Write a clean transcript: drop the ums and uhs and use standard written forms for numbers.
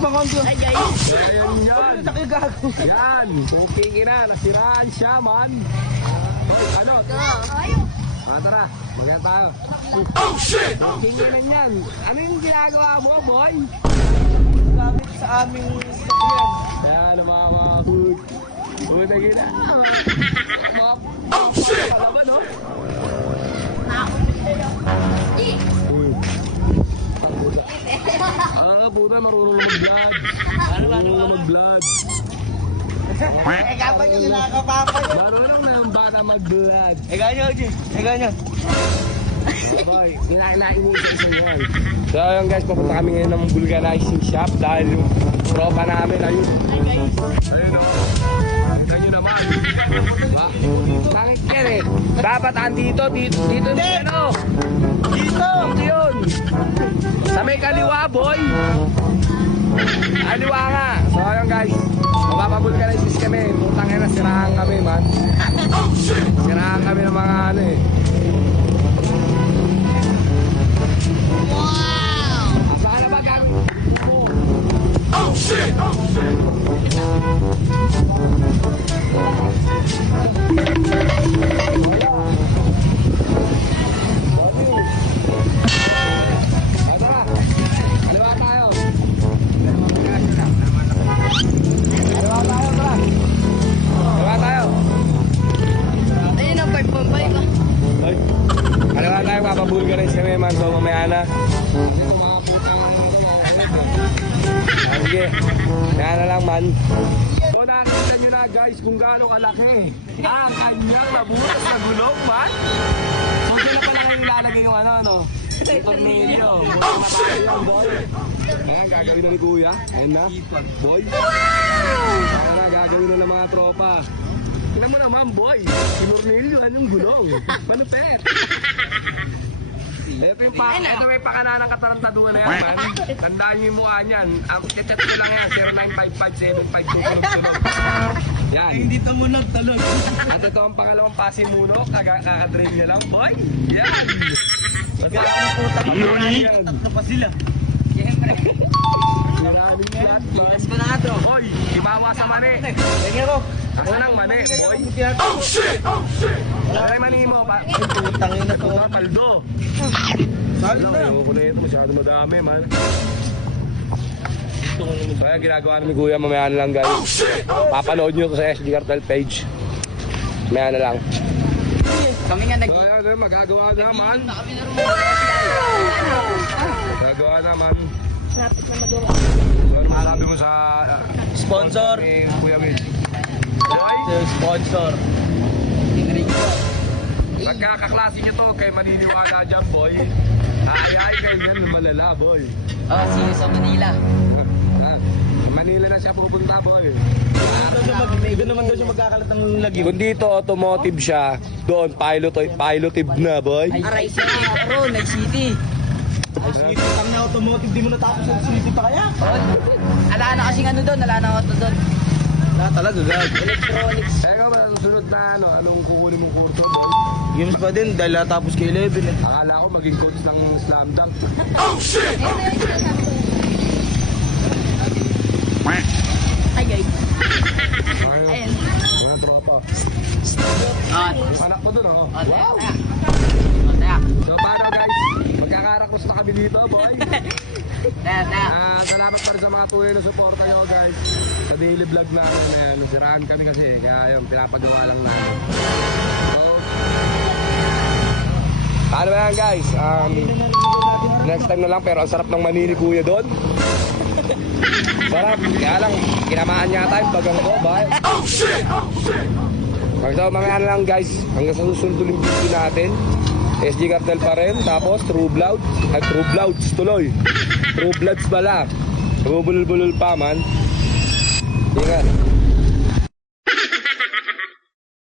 pa konti. Ay, guys. Ayan yan. Sakit gago. Yan. Kung na, nasiraan siya man. Ano? Tara. Magkaya tayo. Oh shit! Kinginan yan. Ano yung ginagawa mo, boy? Gamit sa aming sakyan. Yan ang mga food. Puta gina. Oh shit! Palaban, no? Puta, marunong mag-vlog. Marunong mag-vlog. Eh, kapag yung nakakapapa yun. Marunong na yung bata mag-vlog. Eh, ganyan, Oji. Eh, ganyan. Boy, iniisip yan. So yun guys, papunta kami ngayon ng vulcanizing shop dahil yung tropa namin ayun. Ayun o. Kita nyo naman. Diba? Langit yan eh. Dapat andito, dito ano. Dito yun. Sa may kaliwa boy. Kaliwa nga. So yun guys, mapapavulcanize kami. Putang ina, sirahan kami man. Sirahan kami ng mga ano eh. Oh shit! Oh shit! Ayun ang part mo, bye ba? Kaliwa tayo, papabulganize kami man. So mamaya na. Sige, kaya na lang man. So nakikita nyo na guys kung gaano kalaki ang kanyang nabutas na gulong man. So dyan na pala kayo ilalagay yung ano. Yung tornilyo. Buti matay yung boy. Ayan, gagawin na ni kuya. Ayan na, boy. Ayan na, gagawin na ng mga tropa. Tingnan mo naman boy, sinurnilyo yung gulong. Panupet. Ito may pakana ng katarantaduhan na yan, man. Tandaan nyo yung mukha niyan. Ang chat ko lang yan, 0955-752-tulog-tulog. Yan. Hindi ito mo nagtalon. At ito ang pangalawang pasimuno, kakadrain niya lang, boy. Yan. Tatlo pa sila. Siyempre. Ilas ko na nga to. Boy, ibawa sa mani. Tingnan ko. Asa ng mani, boy? Oh shit! Oh shit! Wala yung mani mo, pa. Tangin na to. Paldo. Sali na. Ayaw ko na ito, masyado madami, man. Kaya ginagawa namin kuya, mamaya na lang guys. Papanood nyo ito sa SG Cartel page. Mamaya na lang. Kami nga nag... Kaya magagawa naman. Magagawa naman. Napit na magawa. So, ano masasabi mo sa Sponsor. ni Kuya Will? Boy, Sponsor. pagkakaklase nyo to, kay maniniwala dyan, boy. Ay, kayo yan, malala, boy. Oh, see you sa Manila. Manila na siya pupunta, boy. Doon naman daw siya magkakalat ng lagyo. Kung dito automotive siya, doon pilotive na, boy. Aray siya, bro, Night City. Ang na automotive, di mo natapos sa silipin pa kaya? Ala na kasing ano doon, ala na ako doon. Talaga, gag. Electronics. Kaya ba, susunod na anong kukunin mong kurso, boy? Games pa din, dahil natapos kay 11 eh. Akala ko maging coach ng slam dunk. Oh, shit! Ay, ay. Ayun. Ayun. Mga tropa. Ah, Yung anak ko dun, oh. wow. Wow! Taya. So, paano guys? Magkakarakos na kami dito, boy. Taya. Salamat pa rin sa mga tuloy na suporta nyo, guys. Sa daily vlog namin na yan. Siraan kami kasi, kaya yun, pinapagawa lang namin. So, paano ba yan, guys? Next time na lang, pero ang sarap ng mani ni Kuya doon. Sarap, kaya lang, kinamaan niya tayo, bagang ko, bye. Oh, shit! Oh, shit! So, mga ano lang, guys, hanggang sa susunod ulit video natin. SG Cartel pa rin, tapos True Bloods, at True Bloods tuloy. True Bloods pala. Bubulol-bulol pa man. Ingat.